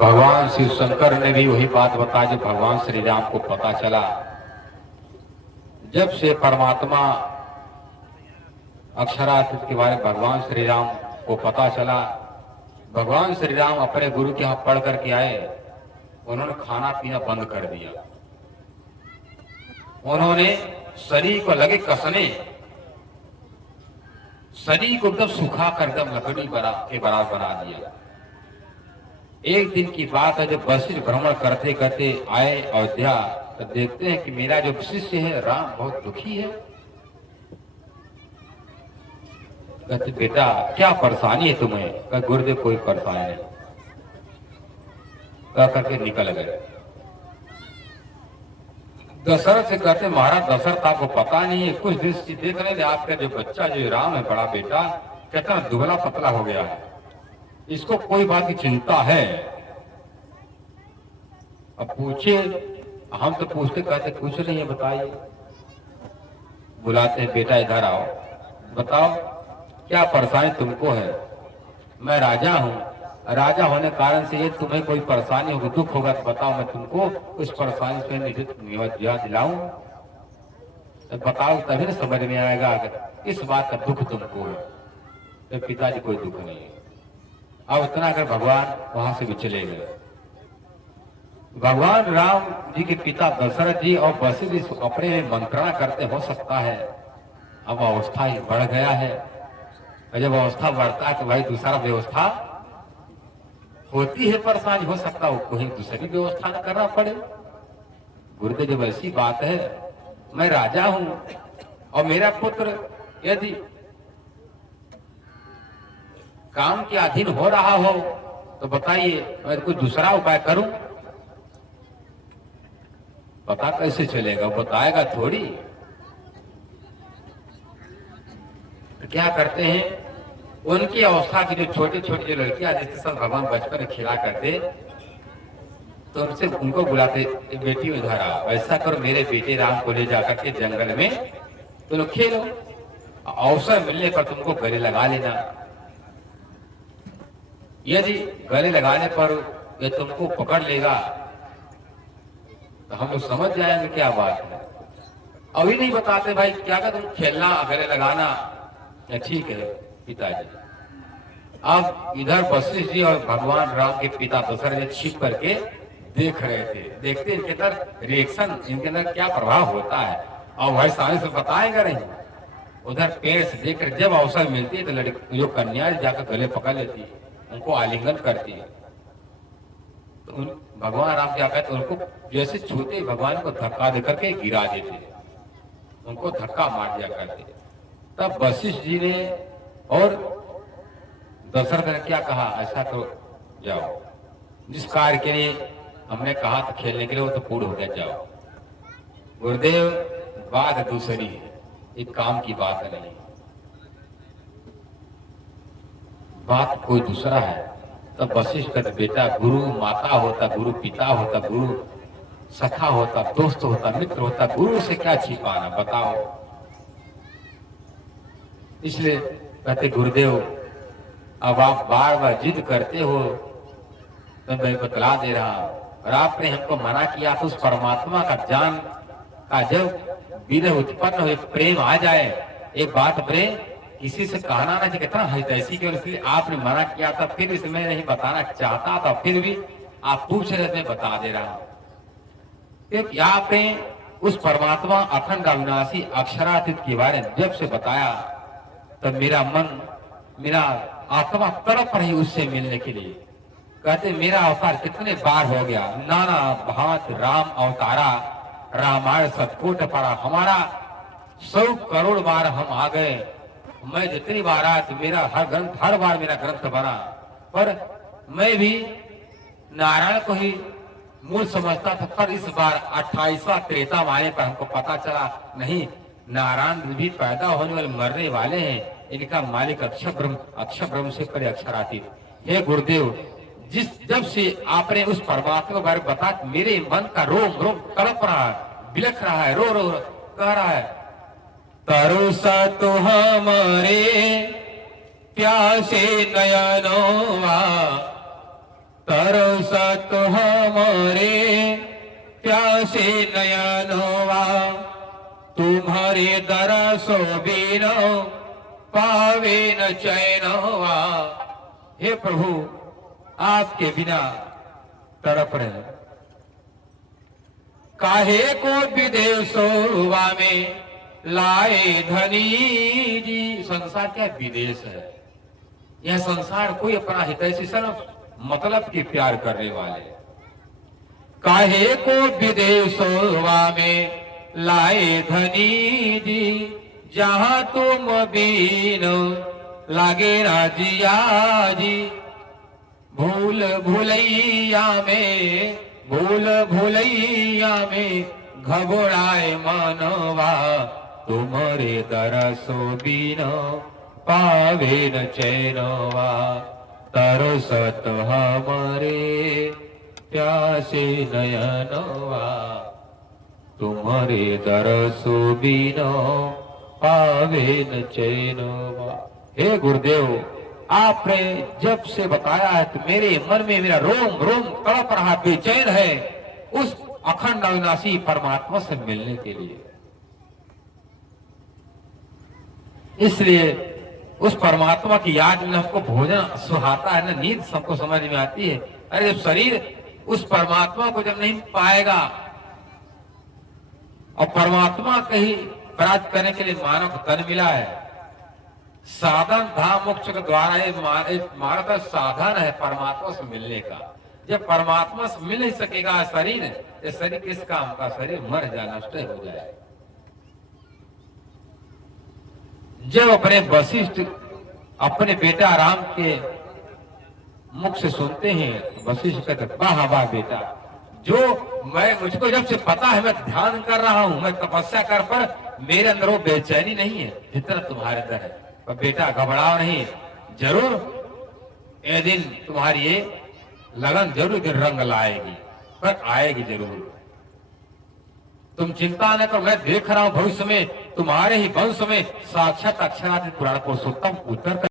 भगवान शिव शंकर ने भी वही बात बताई जो भगवान श्री राम को पता चला। जब से परमात्मा अक्षरातीत के बारे में भगवान श्री राम को पता चला, भगवान श्री राम अपने गुरु के यहाँ पढ़ करके आए, उन्होंने खाना पीना बंद कर दिया। उन्होंने शरीर को लगे कसने, शरीर को एकदम सुखा कर एकदम लकड़ी के बराबर बना दिया। एक दिन की बात है, जब वशिष्ठ भ्रमण करते करते आए अयोध्या, तो देखते हैं कि मेरा जो शिष्य है राम बहुत दुखी है। कहते बेटा क्या परेशानी है तुम्हें? कहते गुरुदेव कोई परेशानी नहीं। कह करके निकल गए। दशरथ से कहते महाराज दशरथ आपको पता नहीं है, कुछ दिन से देख रहे थे आपका जो बच्चा जो राम है बड़ा बेटा कितना दुबला पतला हो गया है, इसको कोई बात की चिंता है? अब पूछे, हम तो पूछते कहते कुछ नहीं है, बताइए। बुलाते हैं बेटा इधर आओ, बताओ क्या परेशानी तुमको है? मैं राजा हूं, राजा होने कारण से ये तुम्हें कोई परेशानी होगी, दुख होगा तो बताओ, मैं तुमको उस परेशानी से निवृत्ति दिलाऊं। तो बताओ तभी ना समझ में आएगा अगर इस बात का दुख तुमको है। तो पिताजी कोई दुख नहीं है। अब इतना कर भगवान वहां से भी चले गए। भगवान राम जी के पिता दशरथ जी और वशिष्ठ जी अपने में मंत्रणा करते, हो सकता है अब अवस्था ही बढ़ गया है, और जब अवस्था बढ़ता है तो भाई दूसरा व्यवस्था होती है, परेशानी हो सकता है कोई दूसरी व्यवस्था न करना पड़े। गुरुदेव जब ऐसी बात है, मैं राजा हूं और मेरा पुत्र यदि काम के अधीन हो रहा हो तो बताइए मैं कुछ दूसरा उपाय करूं? पता कैसे चलेगा? बताएगा थोड़ी। तो क्या करते हैं, उनकी अवस्था की जो छोटी छोटी जो लड़कियां जिसके साथ भगवान बचपन में खेला करते, तो उनसे उनको बुलाते, बेटी इधर आओ, ऐसा करो मेरे बेटे राम को ले जाकर के जंगल में तो लोग खेलो, अवसर मिलने पर तुमको गले लगा लेना। यदि गले लगाने पर ये तुमको पकड़ लेगा तो हम लोग समझ जाएंगे क्या बात है। अभी नहीं बताते भाई क्या का तुम खेलना गले लगाना, ठीक है पिताजी। अब इधर वशिष्ठ जी और भगवान राम के पिता दशरथ जी छिप करके देख रहे थे, देखते इनके अंदर रिएक्शन, इनके अंदर क्या प्रभाव होता है। और भाई सामने से बताएगा नहीं, उधर पेड़ से देखकर जब अवसर मिलती है तो लड़की जो कन्या जाकर गले पकड़ लेती है, उनको आलिंगन करती है। तो भगवान राम क्या कहते, उनको जैसे छूते भगवान को धक्का देकर के गिरा देते, उनको धक्का मार दिया करते। तब वशिष्ठ जी ने और दशरथ ने क्या कहा, ऐसा तो जाओ, जिस कार्य के लिए हमने कहा था खेलने के लिए वो तो पूर्ण हो गया, जाओ। गुरुदेव बात दूसरी है, एक काम की बात नहीं, बात कोई दूसरा है। तब वशिष्ठ का बेटा गुरु माता होता, गुरु पिता होता, गुरु सखा होता, दोस्त होता, मित्र होता, गुरु से क्या छिपाना, बताओ। इसलिए कहते गुरुदेव अब आप बार बार जिद करते हो तो मैं बतला दे रहा हूं, और आपने हमको मना किया तो उस परमात्मा का ज्ञान का जब विरह उत्पन्न हो, प्रेम आ जाए, एक बात प्रेम किसी से कहना ना चाहिए, कितना हितैषी के, इसलिए आपने मना किया था, फिर इसमें नहीं बताना चाहता था, फिर भी आप पूछ रहे थे, बता दे रहा हूं। एक आपने उस परमात्मा अखंड अविनाशी अक्षरातीत के बारे में जब से बताया तब मेरा मन, मेरा आत्मा तड़प रही उससे मिलने के लिए। कहते मेरा अवतार कितने बार हो गया, नाना भांत राम अवतारा, रामायण सतकोट पड़ा, हमारा 100 करोड़ बार हम आ गए, मैं जितनी बार आया तो मेरा हर बार मेरा ग्रंथ बना, पर मैं भी नारायण को ही मूल समझता था। पर इस बार 28वां त्रेता आने पर हमको पता चला नहीं, नारायण भी पैदा होने वाले मरने वाले हैं, इनका मालिक अक्षर ब्रह्म से परे अक्षरातीत। हे गुरुदेव, जब से आपने उस परमात्मा के बारे में बता, मेरे मन का रोम रोम तड़प रहा है, बिलख रहा है, रो रो कह रहा है, तरुसा तो हमारे प्यासे नयनों तरसत हमारे प्यासे नयनवा, तुम्हारे दरसो बिना पावे न चैनवा। हे प्रभु, आपके बिना तड़प रहे, काहे को विदेशोवा में लाए धनी जी। संसार क्या विदेश है, यह संसार कोई अपना हितैषी सिर्फ मतलब की प्यार करने वाले। काहे को विदेशोवा में लाए धनी जी, जहां तुम बीन लागे राजिया जी। भूल भुलैया में, भूल भुलैया में घबराए मनवा, तुम्हारे दरसो बिना पावे न चैनवा। तरसत हमारे प्यासे नयनवा, तुम्हारे दरसो बिना पावे न चैनवा। हे गुरुदेव, आपने जब से बताया है तो मेरे मन में मेरा रोम रोम तड़प रहा, बेचैन है उस अखंड अविनाशी परमात्मा से मिलने के लिए। इसलिए उस परमात्मा की याद में हमको भोजन सुहाता है ना, नींद सबको समझ में आती है। अरे जब शरीर उस परमात्मा को जब नहीं पाएगा और परमात्मा कहीं प्राप्त करने के लिए मानव को तन मिला है, साधन धाम मोक्ष के द्वारा मानव साधन है परमात्मा से मिलने का। जब परमात्मा से मिल नहीं सकेगा शरीर, ये शरीर किस काम का, शरीर मर जाए, नष्ट हो जाए। जब अपने वशिष्ठ अपने बेटा राम के मुख से सुनते हैं तो वशिष्ठ कहते, वाह वाह बेटा, जो मुझको जब से पता है, मैं ध्यान कर रहा हूं, मैं तपस्या कर, पर मेरे अंदर वो बेचैनी नहीं है जितना तुम्हारे अंदर है। पर बेटा घबराओ नहीं, जरूर एक दिन तुम्हारी ये लगन जरूर रंग लाएगी, पर आएगी जरूर। तुम चिंता न करो, मैं देख रहा हूं भविष्य में तुम्हारे ही वंश में साक्षात अक्षरादि पुराण पुरुषोत्तम उतर